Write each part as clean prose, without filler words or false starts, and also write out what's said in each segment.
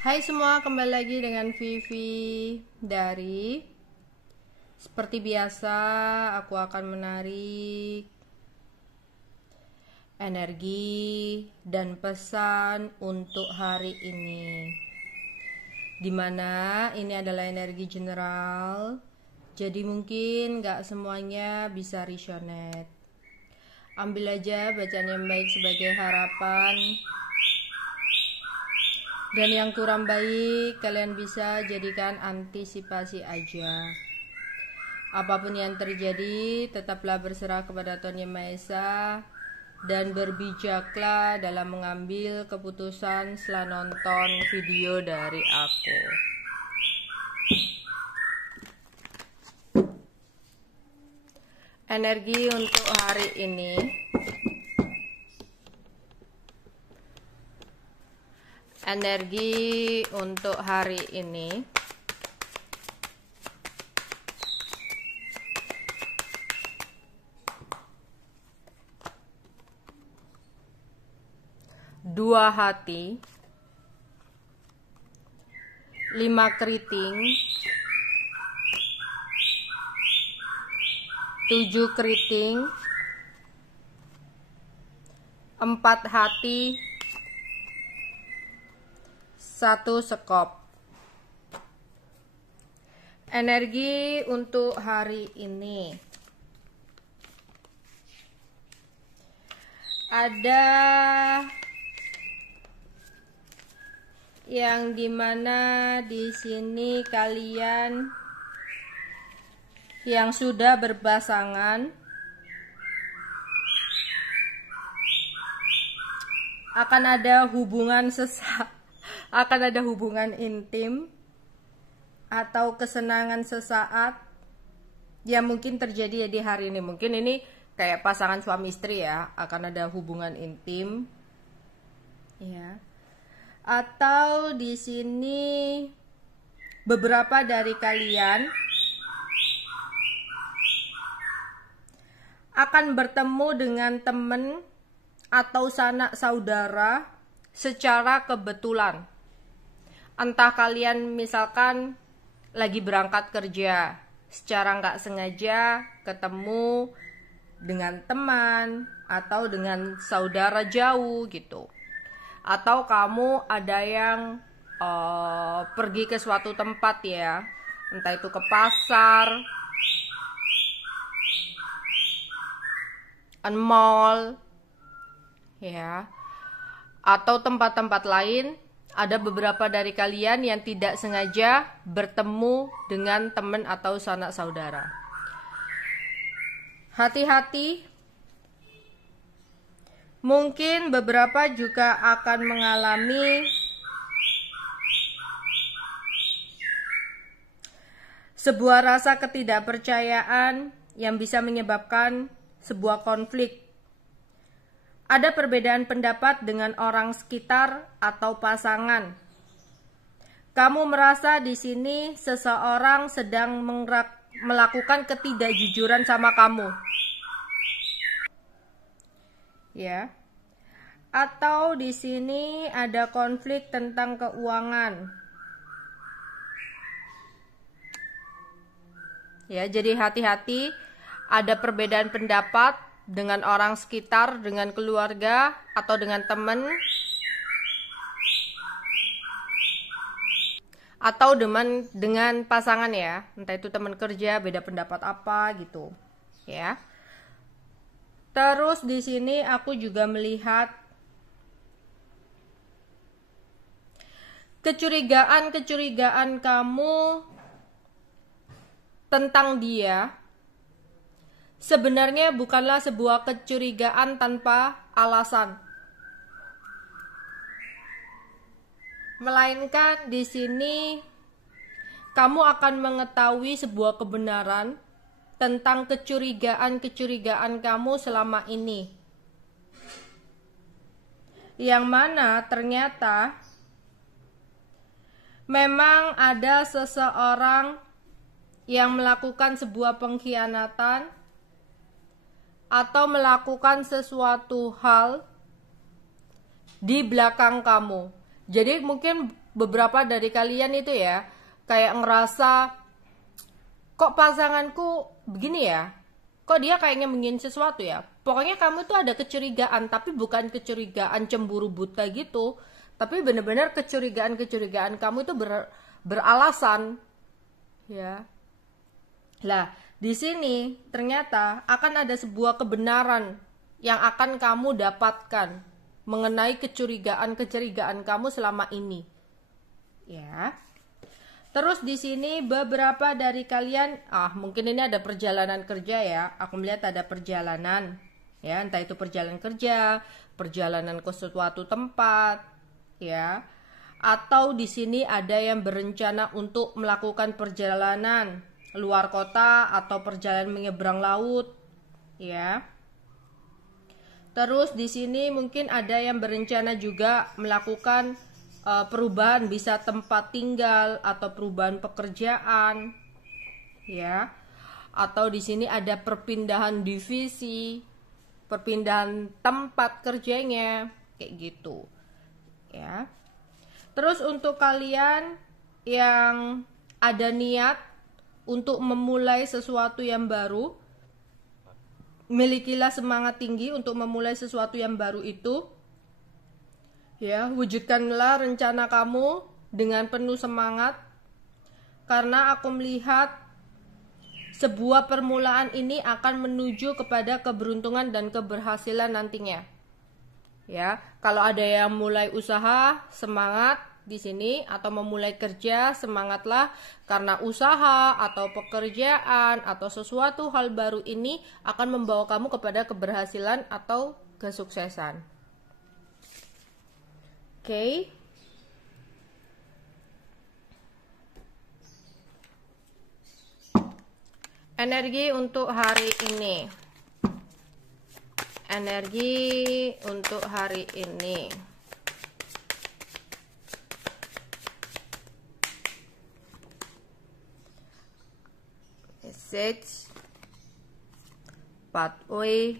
Hai semua, kembali lagi dengan Vivi dari seperti biasa aku akan menarik energi dan pesan untuk hari ini, dimana ini adalah energi general, jadi mungkin gak semuanya bisa resonate. Ambil aja bacaan yang baik sebagai harapan, dan yang kurang baik kalian bisa jadikan antisipasi aja. Apapun yang terjadi, tetaplah berserah kepada Tuhan Yang Maha Esa dan berbijaklah dalam mengambil keputusan setelah nonton video dari aku. Energi untuk hari ini. Energi untuk hari ini. Dua hati, 5 keriting, 7 keriting, 4 hati, 1 sekop. Energi untuk hari ini. Ada yang dimana di sini kalian yang sudah berpasangan akan ada hubungan akan ada hubungan intim atau kesenangan sesaat yang mungkin terjadi di hari ini. Mungkin ini kayak pasangan suami istri ya, akan ada hubungan intim ya. Atau di sini beberapa dari kalian akan bertemu dengan teman atau sanak saudara secara kebetulan. Entah kalian misalkan lagi berangkat kerja, secara nggak sengaja ketemu dengan teman atau dengan saudara jauh gitu. Atau kamu ada yang pergi ke suatu tempat ya, entah itu ke pasar, mall ya, atau tempat-tempat lain. Ada beberapa dari kalian yang tidak sengaja bertemu dengan teman atau sanak saudara. Hati-hati. Mungkin beberapa juga akan mengalami sebuah rasa ketidakpercayaan yang bisa menyebabkan sebuah konflik. Ada perbedaan pendapat dengan orang sekitar atau pasangan. Kamu merasa di sini seseorang sedang melakukan ketidakjujuran sama kamu. Ya. Atau di sini ada konflik tentang keuangan. Ya, jadi hati-hati, ada perbedaan pendapat dengan orang sekitar, dengan keluarga atau dengan teman, atau dengan pasangan ya, entah itu teman kerja, beda pendapat apa gitu ya. Terus di sini aku juga melihat kecurigaan kamu tentang dia sebenarnya bukanlah sebuah kecurigaan tanpa alasan. Melainkan di sini kamu akan mengetahui sebuah kebenaran tentang kecurigaan kamu selama ini. Yang mana ternyata memang ada seseorang yang melakukan sebuah pengkhianatan atau melakukan sesuatu hal di belakang kamu. Jadi mungkin beberapa dari kalian itu ya kayak ngerasa kok pasanganku begini ya, kok dia kayaknya ingin sesuatu ya. Pokoknya kamu tuh ada kecurigaan, tapi bukan kecurigaan cemburu buta gitu, tapi bener-bener kecurigaan kamu itu beralasan ya. Lah di sini ternyata akan ada sebuah kebenaran yang akan kamu dapatkan mengenai kecurigaan kamu selama ini ya. Terus di sini beberapa dari kalian, mungkin ini ada perjalanan kerja ya. Aku melihat ada perjalanan ya, entah itu perjalanan kerja, perjalanan ke suatu tempat ya. Atau di sini ada yang berencana untuk melakukan perjalanan luar kota atau perjalanan menyeberang laut ya. Terus di sini mungkin ada yang berencana juga melakukan perubahan, bisa tempat tinggal atau perubahan pekerjaan ya. Atau di sini ada perpindahan divisi, perpindahan tempat kerjanya kayak gitu ya. Terus untuk kalian yang ada niat untuk memulai sesuatu yang baru, milikilah semangat tinggi untuk memulai sesuatu yang baru itu ya. Wujudkanlah rencana kamu dengan penuh semangat, karena aku melihat sebuah permulaan ini akan menuju kepada keberuntungan dan keberhasilan nantinya ya. Kalau ada yang mulai usaha, semangat di sini, atau memulai kerja, semangatlah, karena usaha atau pekerjaan atau sesuatu hal baru ini akan membawa kamu kepada keberhasilan atau kesuksesan. Oke. Energi untuk hari ini. Energi untuk hari ini. Message, pathway,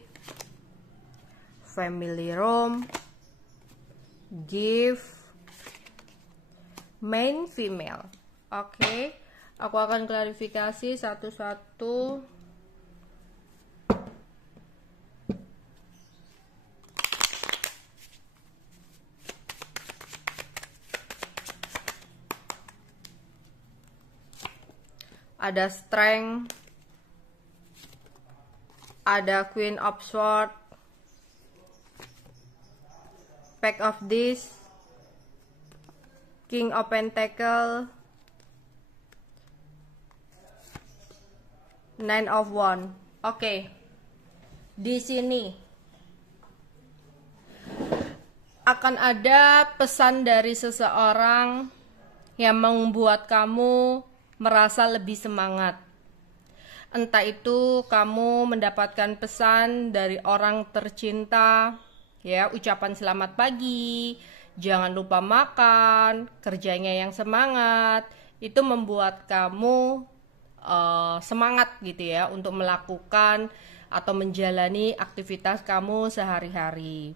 family room, give, main female. Oke, aku akan klarifikasi satu-satu. Ada strength, ada Queen of Swords, Pack of Discs, King of Pentacle, Nine of Wands. Oke. Di sini akan ada pesan dari seseorang yang membuat kamu merasa lebih semangat. Entah itu kamu mendapatkan pesan dari orang tercinta ya, ucapan selamat pagi, jangan lupa makan, kerjanya yang semangat, itu membuat kamu semangat gitu ya untuk melakukan atau menjalani aktivitas kamu sehari-hari.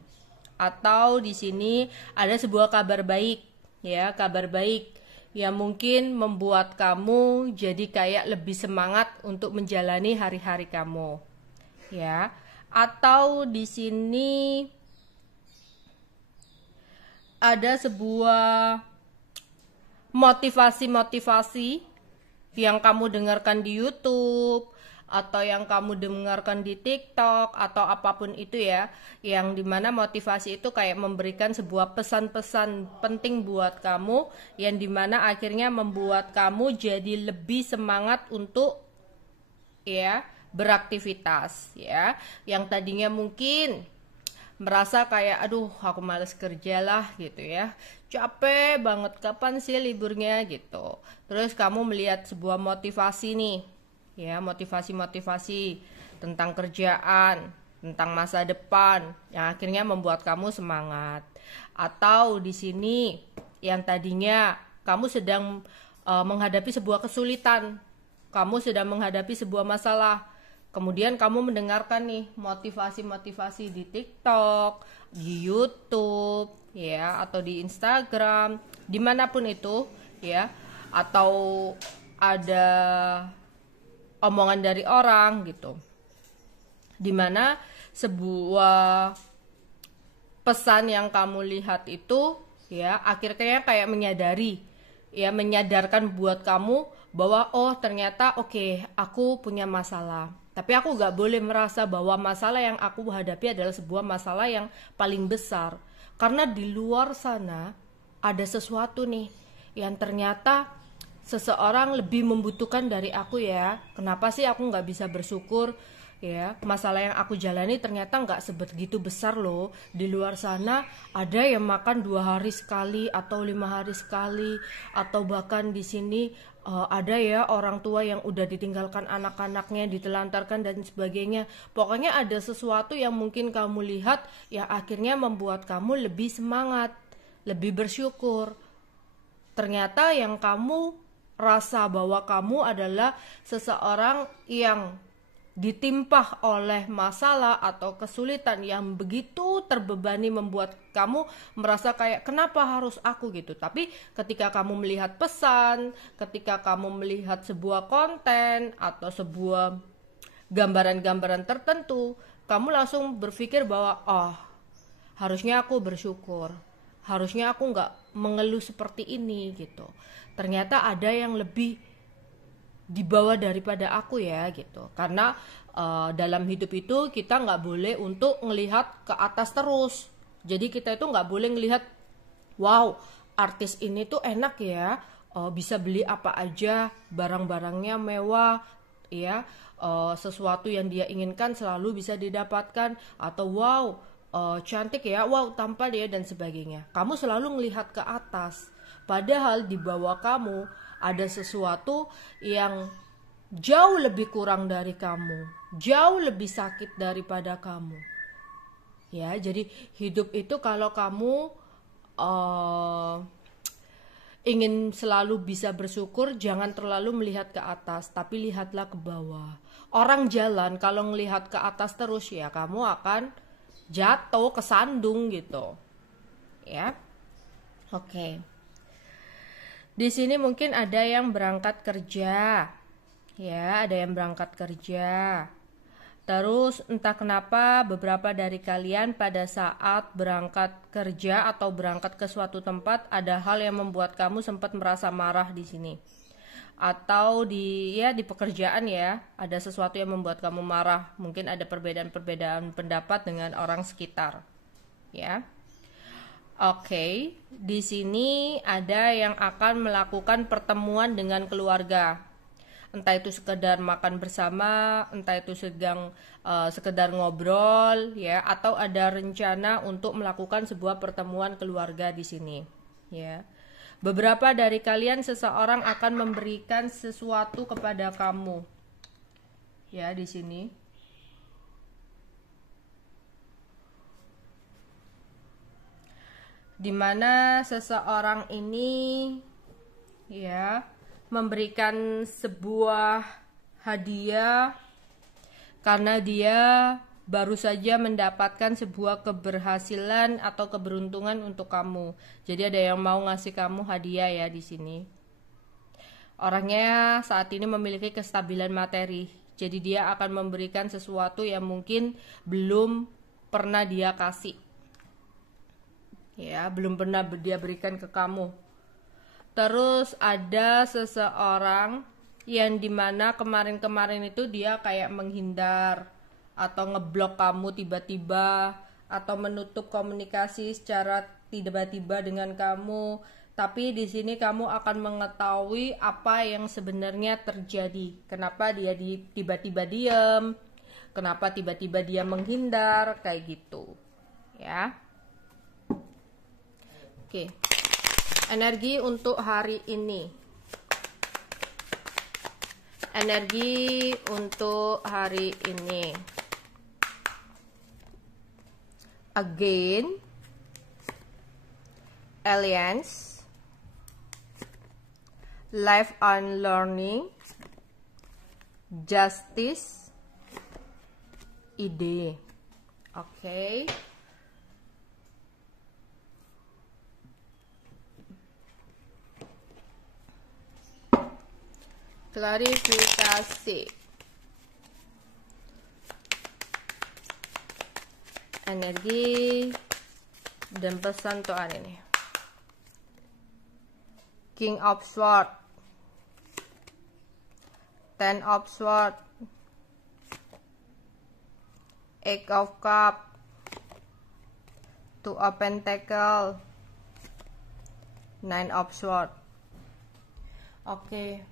Atau di sini ada sebuah kabar baik ya, kabar baik yang mungkin membuat kamu jadi kayak lebih semangat untuk menjalani hari-hari kamu ya. Atau di sini ada sebuah motivasi yang kamu dengarkan di YouTube atau yang kamu dengarkan di TikTok atau apapun itu ya, yang dimana motivasi itu kayak memberikan sebuah pesan-pesan penting buat kamu, yang dimana akhirnya membuat kamu jadi lebih semangat untuk ya beraktivitas ya. Yang tadinya mungkin merasa kayak aduh aku males kerja lah gitu ya, capek banget, kapan sih liburnya gitu. Terus kamu melihat sebuah motivasi nih ya, motivasi tentang kerjaan, tentang masa depan yang akhirnya membuat kamu semangat. Atau di sini yang tadinya kamu sedang menghadapi sebuah kesulitan, kamu sedang menghadapi sebuah masalah, kemudian kamu mendengarkan nih motivasi di TikTok, di YouTube ya, atau di Instagram, dimanapun itu ya, atau ada omongan dari orang gitu, dimana sebuah pesan yang kamu lihat itu ya akhirnya kayak menyadarkan buat kamu bahwa oh ternyata oke, aku punya masalah, tapi aku gak boleh merasa bahwa masalah yang aku hadapi adalah sebuah masalah yang paling besar, karena di luar sana ada sesuatu nih yang ternyata seseorang lebih membutuhkan dari aku ya. Kenapa sih aku gak bisa bersyukur ya, masalah yang aku jalani ternyata nggak sebegitu besar loh. Di luar sana ada yang makan 2 hari sekali atau 5 hari sekali, atau bahkan di sini ada ya orang tua yang udah ditinggalkan anak-anaknya, ditelantarkan dan sebagainya. Pokoknya ada sesuatu yang mungkin kamu lihat yang akhirnya membuat kamu lebih semangat, lebih bersyukur. Ternyata yang kamu rasa bahwa kamu adalah seseorang yang ditimpa oleh masalah atau kesulitan yang begitu terbebani, membuat kamu merasa kayak kenapa harus aku gitu. Tapi ketika kamu melihat pesan, ketika kamu melihat sebuah konten atau sebuah gambaran-gambaran tertentu, kamu langsung berpikir bahwa oh, harusnya aku bersyukur, harusnya aku nggak mengeluh seperti ini gitu. Ternyata ada yang lebih di bawah daripada aku ya gitu. Karena dalam hidup itu kita nggak boleh untuk ngelihat ke atas terus. Jadi kita itu nggak boleh ngelihat wow, artis ini tuh enak ya, bisa beli apa aja, barang-barangnya mewah ya, sesuatu yang dia inginkan selalu bisa didapatkan, atau wow, cantik ya, wow tampan dia dan sebagainya. Kamu selalu ngelihat ke atas, padahal di bawah kamu ada sesuatu yang jauh lebih kurang dari kamu, jauh lebih sakit daripada kamu. Ya, jadi hidup itu kalau kamu ingin selalu bisa bersyukur, jangan terlalu melihat ke atas, tapi lihatlah ke bawah. Orang jalan kalau melihat ke atas terus ya kamu akan jatuh, kesandung gitu. Ya. Oke. Di sini mungkin ada yang berangkat kerja. Ya, ada yang berangkat kerja. Terus entah kenapa beberapa dari kalian pada saat berangkat kerja atau berangkat ke suatu tempat ada hal yang membuat kamu sempat merasa marah di sini. Atau di pekerjaan ya, ada sesuatu yang membuat kamu marah. Mungkin ada perbedaan-perbedaan pendapat dengan orang sekitar. Ya. Oke, di sini ada yang akan melakukan pertemuan dengan keluarga. Entah itu sekedar makan bersama, entah itu sekedar ngobrol ya, atau ada rencana untuk melakukan sebuah pertemuan keluarga di sini ya. Beberapa dari kalian seseorang akan memberikan sesuatu kepada kamu. Ya, di sini. Dimana seseorang ini ya memberikan sebuah hadiah karena dia baru saja mendapatkan sebuah keberhasilan atau keberuntungan untuk kamu. Jadi ada yang mau ngasih kamu hadiah ya di sini. Orangnya saat ini memiliki kestabilan materi. Jadi dia akan memberikan sesuatu yang mungkin belum pernah dia kasih. Ya, belum pernah dia berikan ke kamu. Terus ada seseorang yang dimana kemarin-kemarin itu dia kayak menghindar atau ngeblok kamu tiba-tiba, atau menutup komunikasi secara tiba-tiba dengan kamu. Tapi di sini kamu akan mengetahui apa yang sebenarnya terjadi. Kenapa dia tiba-tiba diam? Kenapa tiba-tiba dia menghindar? Kayak gitu. Ya. Oke. Energi untuk hari ini. Energi untuk hari ini. Again. Alliance. Life and learning. Justice. Ide. Oke. Klarifikasi. Energi dan pesan untuk hari ini. King of Swords, Ten of Swords, Eight of Cups, Two of Pentacles, Nine of Swords. Oke.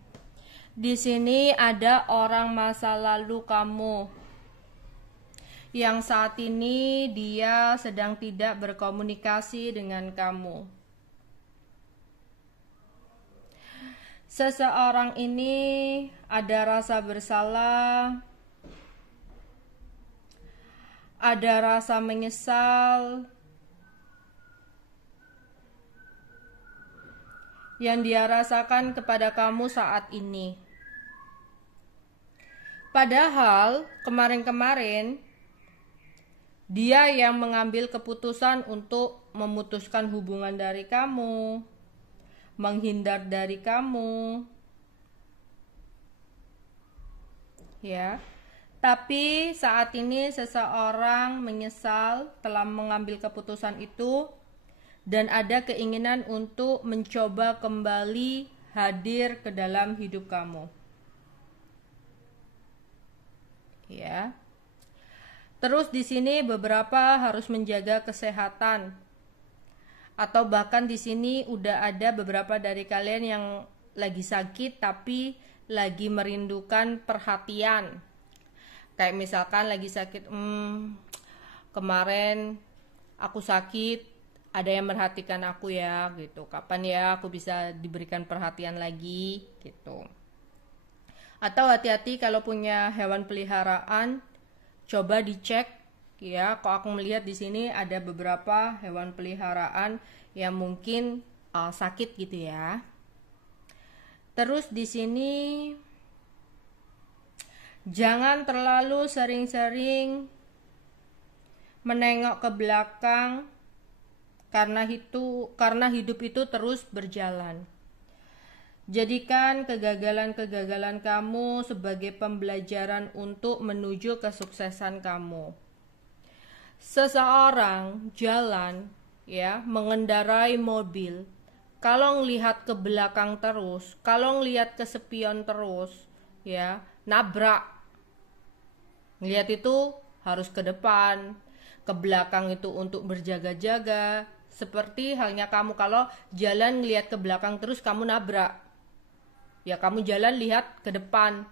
Di sini ada orang masa lalu kamu yang saat ini dia sedang tidak berkomunikasi dengan kamu. Seseorang ini ada rasa bersalah, ada rasa menyesal yang dia rasakan kepada kamu saat ini. Padahal kemarin-kemarin dia yang mengambil keputusan untuk memutuskan hubungan dari kamu, menghindar dari kamu, ya. Tapi saat ini seseorang menyesal telah mengambil keputusan itu dan ada keinginan untuk mencoba kembali hadir ke dalam hidup kamu, ya. Terus di sini beberapa harus menjaga kesehatan. Atau bahkan di sini udah ada beberapa dari kalian yang lagi sakit tapi lagi merindukan perhatian. Kayak misalkan lagi sakit, kemarin aku sakit, ada yang merhatikan aku ya gitu. Kapan ya aku bisa diberikan perhatian lagi gitu. Atau hati-hati kalau punya hewan peliharaan, coba dicek. Ya, kok aku melihat di sini ada beberapa hewan peliharaan yang mungkin sakit gitu ya. Terus di sini jangan terlalu sering-sering menengok ke belakang karena hidup itu terus berjalan. Jadikan kegagalan-kegagalan kamu sebagai pembelajaran untuk menuju kesuksesan kamu. Seseorang jalan ya, mengendarai mobil, kalau ngelihat ke belakang terus, kalau ngelihat ke spion terus ya, nabrak. Ngelihat itu harus ke depan, ke belakang itu untuk berjaga-jaga. Seperti halnya kamu kalau jalan ngelihat ke belakang terus kamu nabrak, ya kamu jalan lihat ke depan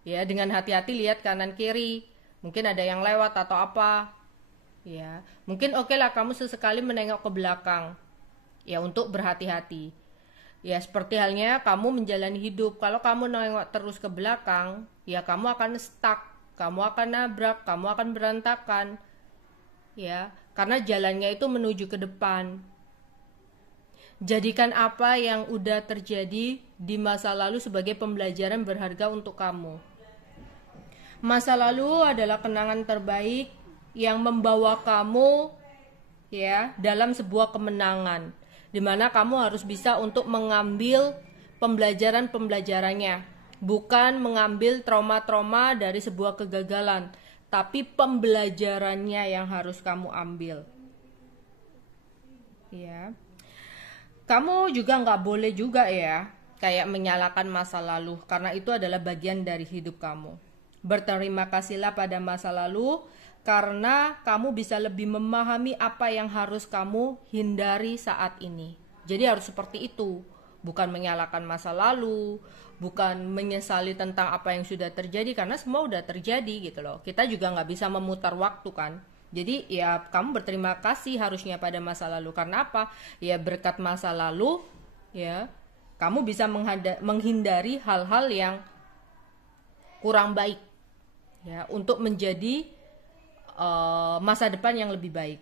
ya, dengan hati-hati lihat kanan kiri, mungkin ada yang lewat atau apa. Ya, mungkin oke lah kamu sesekali menengok ke belakang, ya untuk berhati-hati. Ya seperti halnya kamu menjalani hidup. Kalau kamu nengok terus ke belakang, ya kamu akan stuck, kamu akan nabrak, kamu akan berantakan. Ya, karena jalannya itu menuju ke depan. Jadikan apa yang udah terjadi di masa lalu sebagai pembelajaran berharga untuk kamu. Masa lalu adalah kenangan terbaik yang membawa kamu ya dalam sebuah kemenangan, dimana kamu harus bisa untuk mengambil pembelajarannya, bukan mengambil trauma-trauma dari sebuah kegagalan, tapi pembelajarannya yang harus kamu ambil. Ya, kamu juga nggak boleh juga ya kayak menyalahkan masa lalu, karena itu adalah bagian dari hidup kamu. Berterima kasihlah pada masa lalu, karena kamu bisa lebih memahami apa yang harus kamu hindari saat ini. Jadi harus seperti itu, bukan menyalahkan masa lalu, bukan menyesali tentang apa yang sudah terjadi, karena semua udah terjadi gitu loh. Kita juga nggak bisa memutar waktu kan. Jadi ya kamu berterima kasih harusnya pada masa lalu. Karena apa? Ya berkat masa lalu ya kamu bisa menghindari hal-hal yang kurang baik ya, untuk menjadi masa depan yang lebih baik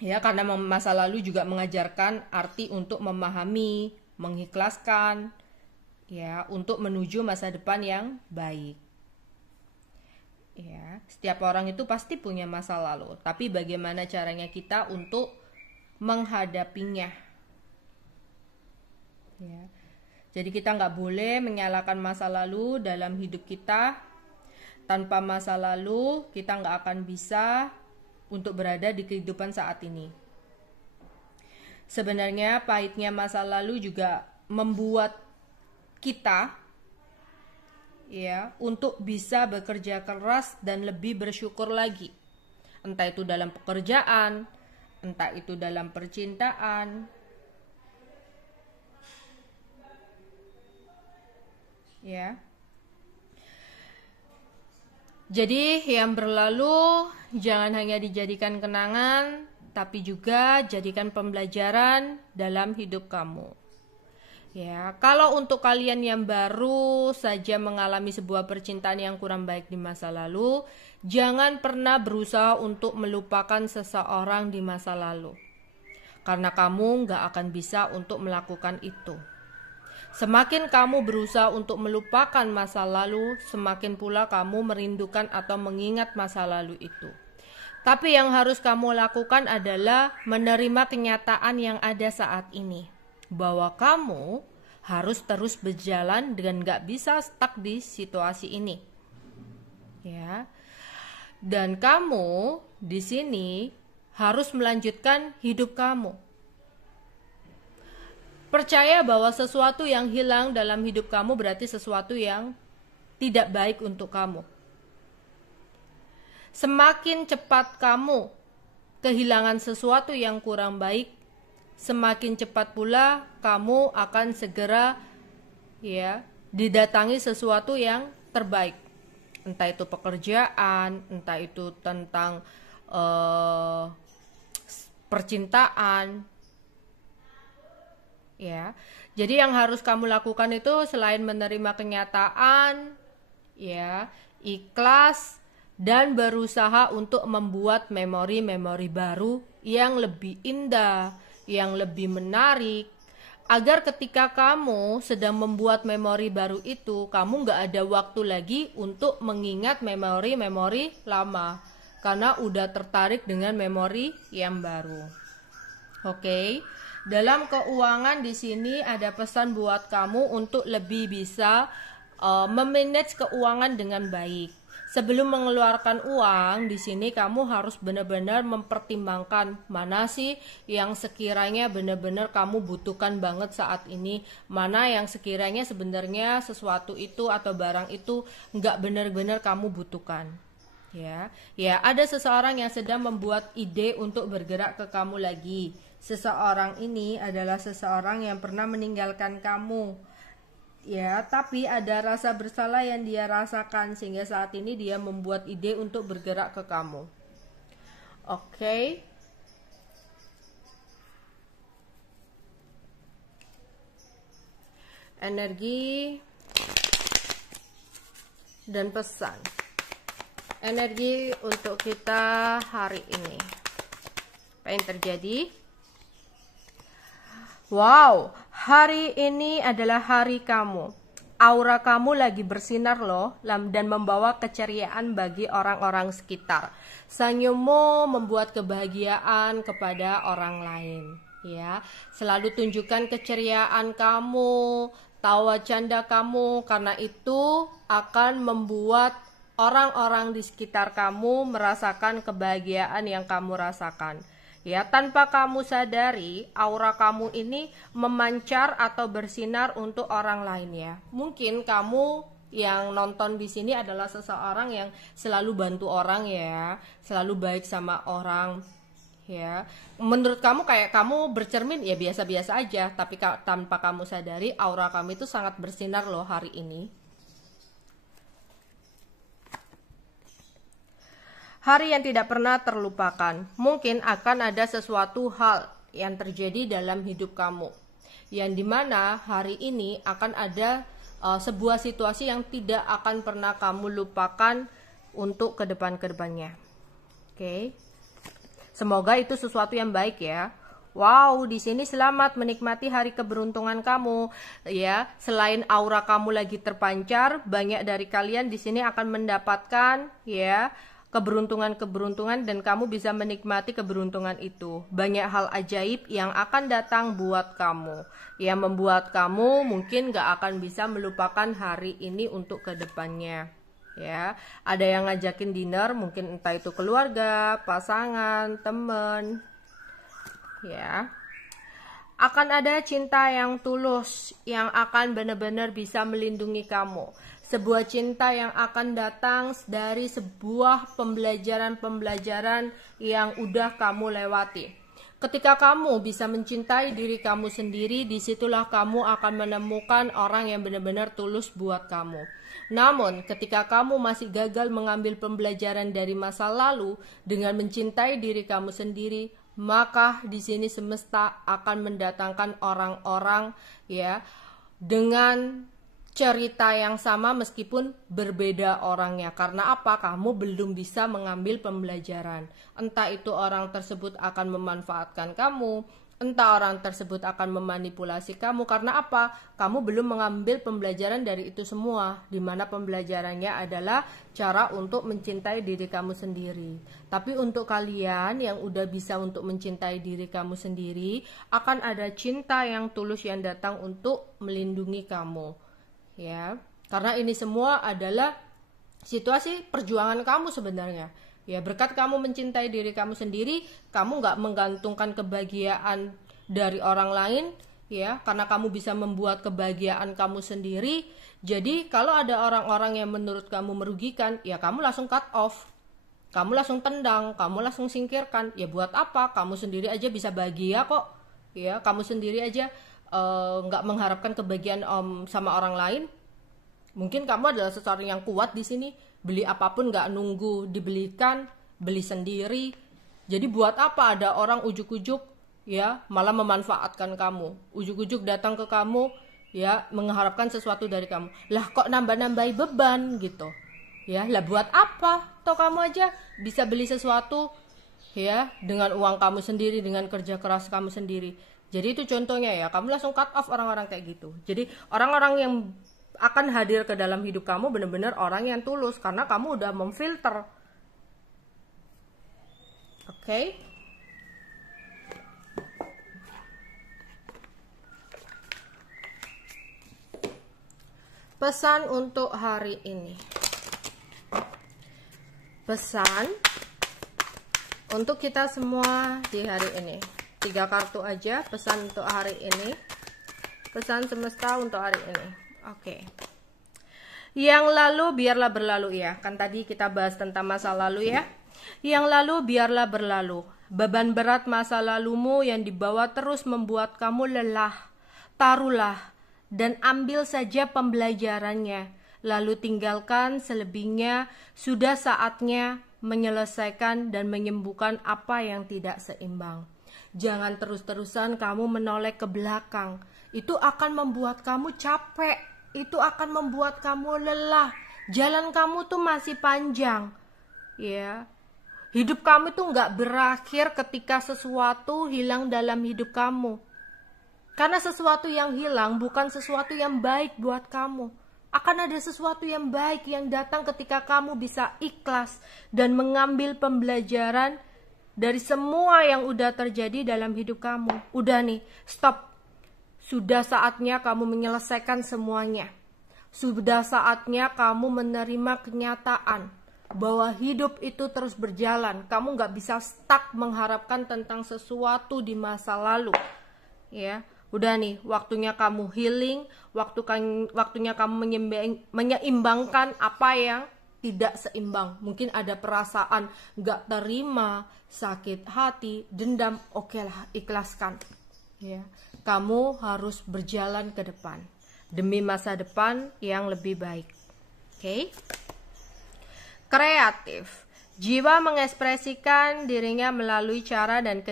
ya, karena masa lalu juga mengajarkan arti untuk memahami, mengikhlaskan ya, untuk menuju masa depan yang baik ya. Setiap orang itu pasti punya masa lalu, tapi bagaimana caranya kita untuk menghadapinya ya. Jadi kita nggak boleh menyalahkan masa lalu dalam hidup kita. Tanpa masa lalu, kita nggak akan bisa untuk berada di kehidupan saat ini. Sebenarnya pahitnya masa lalu juga membuat kita ya untuk bisa bekerja keras dan lebih bersyukur lagi. Entah itu dalam pekerjaan, entah itu dalam percintaan. Ya. Jadi yang berlalu jangan hanya dijadikan kenangan, tapi juga jadikan pembelajaran dalam hidup kamu. Ya, kalau untuk kalian yang baru saja mengalami sebuah percintaan yang kurang baik di masa lalu, jangan pernah berusaha untuk melupakan seseorang di masa lalu. Karena kamu nggak akan bisa untuk melakukan itu. Semakin kamu berusaha untuk melupakan masa lalu, semakin pula kamu merindukan atau mengingat masa lalu itu. Tapi yang harus kamu lakukan adalah menerima kenyataan yang ada saat ini. Bahwa kamu harus terus berjalan dan gak bisa stuck di situasi ini. Ya. Dan kamu di sini harus melanjutkan hidup kamu. Percaya bahwa sesuatu yang hilang dalam hidup kamu berarti sesuatu yang tidak baik untuk kamu. Semakin cepat kamu kehilangan sesuatu yang kurang baik, semakin cepat pula kamu akan segera ya didatangi sesuatu yang terbaik. Entah itu pekerjaan, entah itu tentang percintaan. Ya. Jadi yang harus kamu lakukan itu selain menerima kenyataan, ya, ikhlas dan berusaha untuk membuat memori-memori baru yang lebih indah, yang lebih menarik, agar ketika kamu sedang membuat memori baru itu, kamu gak ada waktu lagi untuk mengingat memori-memori lama, karena udah tertarik dengan memori yang baru. Oke, dalam keuangan di sini ada pesan buat kamu untuk lebih bisa memanage keuangan dengan baik. Sebelum mengeluarkan uang, di sini kamu harus benar-benar mempertimbangkan mana sih yang sekiranya benar-benar kamu butuhkan banget saat ini, mana yang sekiranya sebenarnya sesuatu itu atau barang itu nggak benar-benar kamu butuhkan. Ya, ada seseorang yang sedang membuat ide untuk bergerak ke kamu lagi. Seseorang ini adalah seseorang yang pernah meninggalkan kamu. Ya, tapi ada rasa bersalah yang dia rasakan sehingga saat ini dia membuat ide untuk bergerak ke kamu. Oke. Energi dan pesan. Energi untuk kita hari ini. Apa yang terjadi? Wow, hari ini adalah hari kamu. Aura kamu lagi bersinar loh dan membawa keceriaan bagi orang-orang sekitar. Senyummu membuat kebahagiaan kepada orang lain. Ya, selalu tunjukkan keceriaan kamu, tawa canda kamu, karena itu akan membuat orang-orang di sekitar kamu merasakan kebahagiaan yang kamu rasakan. Ya, tanpa kamu sadari, aura kamu ini memancar atau bersinar untuk orang lain ya. Mungkin kamu yang nonton di sini adalah seseorang yang selalu bantu orang ya, selalu baik sama orang ya. Menurut kamu kayak kamu bercermin ya biasa-biasa aja, tapi tanpa kamu sadari aura kamu itu sangat bersinar loh hari ini. Hari yang tidak pernah terlupakan. Mungkin akan ada sesuatu hal yang terjadi dalam hidup kamu, yang dimana hari ini akan ada sebuah situasi yang tidak akan pernah kamu lupakan untuk ke depannya. Oke. Semoga itu sesuatu yang baik ya. Wow, di sini selamat menikmati hari keberuntungan kamu ya. Selain aura kamu lagi terpancar, banyak dari kalian di sini akan mendapatkan ya keberuntungan-keberuntungan dan kamu bisa menikmati keberuntungan itu. Banyak hal ajaib yang akan datang buat kamu, yang membuat kamu mungkin gak akan bisa melupakan hari ini untuk kedepannya. Ya, ada yang ngajakin dinner, mungkin entah itu keluarga, pasangan, temen. Ya, akan ada cinta yang tulus yang akan benar-benar bisa melindungi kamu. Sebuah cinta yang akan datang dari sebuah pembelajaran-pembelajaran yang udah kamu lewati. Ketika kamu bisa mencintai diri kamu sendiri, disitulah kamu akan menemukan orang yang benar-benar tulus buat kamu. Namun, ketika kamu masih gagal mengambil pembelajaran dari masa lalu dengan mencintai diri kamu sendiri, maka di sini semesta akan mendatangkan orang-orang ya dengan cerita yang sama meskipun berbeda orangnya. Karena apa? Kamu belum bisa mengambil pembelajaran. Entah itu orang tersebut akan memanfaatkan kamu, entah orang tersebut akan memanipulasi kamu. Karena apa? Kamu belum mengambil pembelajaran dari itu semua, dimana pembelajarannya adalah cara untuk mencintai diri kamu sendiri. Tapi untuk kalian yang udah bisa untuk mencintai diri kamu sendiri, akan ada cinta yang tulus yang datang untuk melindungi kamu. Ya, karena ini semua adalah situasi perjuangan kamu sebenarnya. Ya, berkat kamu mencintai diri kamu sendiri, kamu nggak menggantungkan kebahagiaan dari orang lain, ya, karena kamu bisa membuat kebahagiaan kamu sendiri. Jadi, kalau ada orang-orang yang menurut kamu merugikan, ya kamu langsung cut off, kamu langsung tendang, kamu langsung singkirkan. Ya buat apa? Kamu sendiri aja bisa bahagia kok. Ya, kamu sendiri aja nggak mengharapkan kebahagiaan sama orang lain. Mungkin kamu adalah seseorang yang kuat di sini, beli apapun nggak nunggu dibelikan, beli sendiri. Jadi buat apa ada orang ujuk-ujuk ya malah memanfaatkan kamu, ujuk-ujuk datang ke kamu ya mengharapkan sesuatu dari kamu. Lah kok nambah-nambahi beban gitu ya, lah buat apa? Toh kamu aja bisa beli sesuatu ya dengan uang kamu sendiri, dengan kerja keras kamu sendiri. Jadi itu contohnya ya, kamu langsung cut off orang-orang kayak gitu. Jadi orang-orang yang akan hadir ke dalam hidup kamu benar-benar orang yang tulus karena kamu udah memfilter. Oke? Pesan untuk hari ini. Pesan untuk kita semua di hari ini. 3 kartu aja pesan untuk hari ini. Pesan semesta untuk hari ini. Oke. Yang lalu biarlah berlalu ya. Kan tadi kita bahas tentang masa lalu ya. Yang lalu biarlah berlalu. Beban berat masa lalumu yang dibawa terus membuat kamu lelah. Taruhlah dan ambil saja pembelajarannya. Lalu tinggalkan selebihnya. Sudah saatnya menyelesaikan dan menyembuhkan apa yang tidak seimbang. Jangan terus-terusan kamu menoleh ke belakang. Itu akan membuat kamu capek. Itu akan membuat kamu lelah. Jalan kamu tuh masih panjang. Ya. Hidup kamu tuh nggak berakhir ketika sesuatu hilang dalam hidup kamu. Karena sesuatu yang hilang bukan sesuatu yang baik buat kamu. Akan ada sesuatu yang baik yang datang ketika kamu bisa ikhlas dan mengambil pembelajaran dari semua yang udah terjadi dalam hidup kamu. Udah nih, stop. Sudah saatnya kamu menyelesaikan semuanya. Sudah saatnya kamu menerima kenyataan bahwa hidup itu terus berjalan. Kamu gak bisa stuck mengharapkan tentang sesuatu di masa lalu. Ya, udah nih, waktunya kamu healing, waktunya kamu menyeimbangkan apa yang tidak seimbang. Mungkin ada perasaan gak terima, sakit hati, dendam. Oke lah, ikhlaskan. Ya, kamu harus berjalan ke depan demi masa depan yang lebih baik. Oke? Kreatif. Jiwa mengekspresikan dirinya melalui cara dan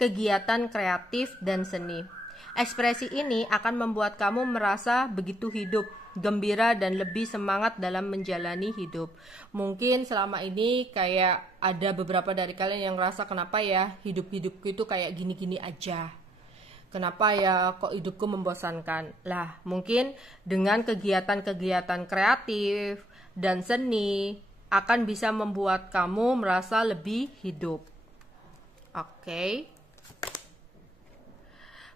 kegiatan kreatif dan seni. Ekspresi ini akan membuat kamu merasa begitu hidup, gembira dan lebih semangat dalam menjalani hidup. Mungkin selama ini kayak ada beberapa dari kalian yang ngerasa kenapa ya hidup-hidupku itu kayak gini-gini aja. Kenapa ya kok hidupku membosankan? Lah, mungkin dengan kegiatan-kegiatan kreatif dan seni akan bisa membuat kamu merasa lebih hidup. Oke.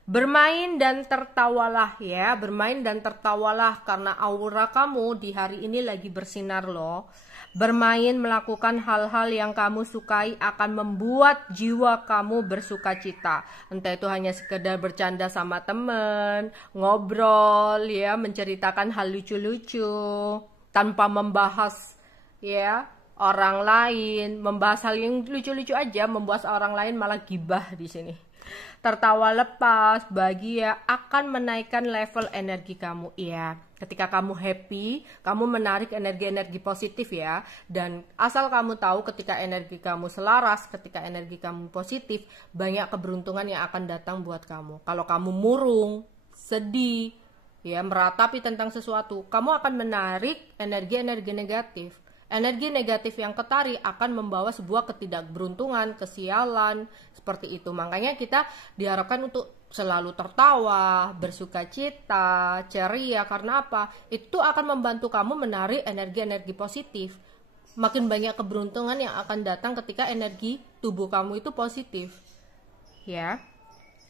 Bermain dan tertawalah ya, bermain dan tertawalah karena aura kamu di hari ini lagi bersinar loh. Bermain, melakukan hal-hal yang kamu sukai akan membuat jiwa kamu bersukacita. Entah itu hanya sekedar bercanda sama temen, ngobrol ya, menceritakan hal lucu-lucu tanpa membahas ya orang lain, membahas hal yang lucu-lucu aja, membuat orang lain malah gibah di sini. Tertawa lepas, bahagia akan menaikkan level energi kamu. Iya, ketika kamu happy, kamu menarik energi-energi positif ya. Dan asal kamu tahu ketika energi kamu selaras, ketika energi kamu positif, banyak keberuntungan yang akan datang buat kamu. Kalau kamu murung, sedih, ya meratapi tentang sesuatu, kamu akan menarik energi-energi negatif. Energi negatif yang ketarik akan membawa sebuah ketidakberuntungan, kesialan, seperti itu. Makanya kita diharapkan untuk selalu tertawa, bersukacita, ceria. Karena apa? Itu akan membantu kamu menarik energi-energi positif. Makin banyak keberuntungan yang akan datang ketika energi tubuh kamu itu positif. Ya.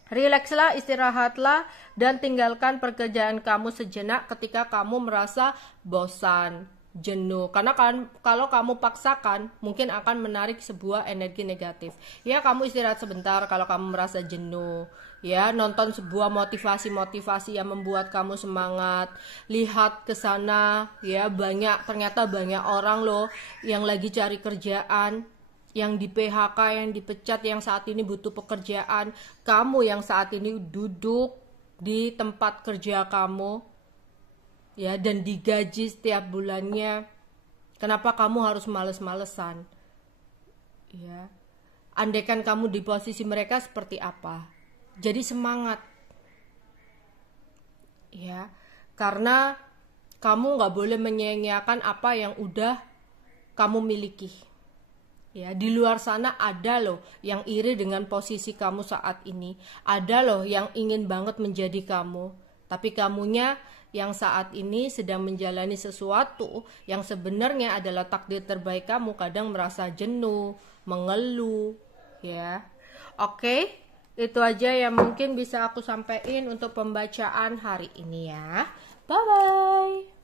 Rilekslah, istirahatlah, dan tinggalkan pekerjaan kamu sejenak ketika kamu merasa bosan, jenuh. Karena kalau kamu paksakan, mungkin akan menarik sebuah energi negatif. Ya, kamu istirahat sebentar kalau kamu merasa jenuh. Ya, nonton sebuah motivasi-motivasi yang membuat kamu semangat. Lihat ke sana, ya, ternyata banyak orang loh yang lagi cari kerjaan, yang di PHK, yang dipecat, yang saat ini butuh pekerjaan. Kamu yang saat ini duduk di tempat kerja kamu, ya, dan digaji setiap bulannya, kenapa kamu harus males-malesan? Ya, andaikan kamu di posisi mereka seperti apa? Jadi semangat, ya, karena kamu nggak boleh menyia-nyiakan apa yang udah kamu miliki. Ya, di luar sana ada loh yang iri dengan posisi kamu saat ini, ada loh yang ingin banget menjadi kamu, tapi kamunya yang saat ini sedang menjalani sesuatu yang sebenarnya adalah takdir terbaik kamu, kadang merasa jenuh, mengeluh, ya. Oke, itu aja yang mungkin bisa aku sampaikan untuk pembacaan hari ini ya. Bye bye.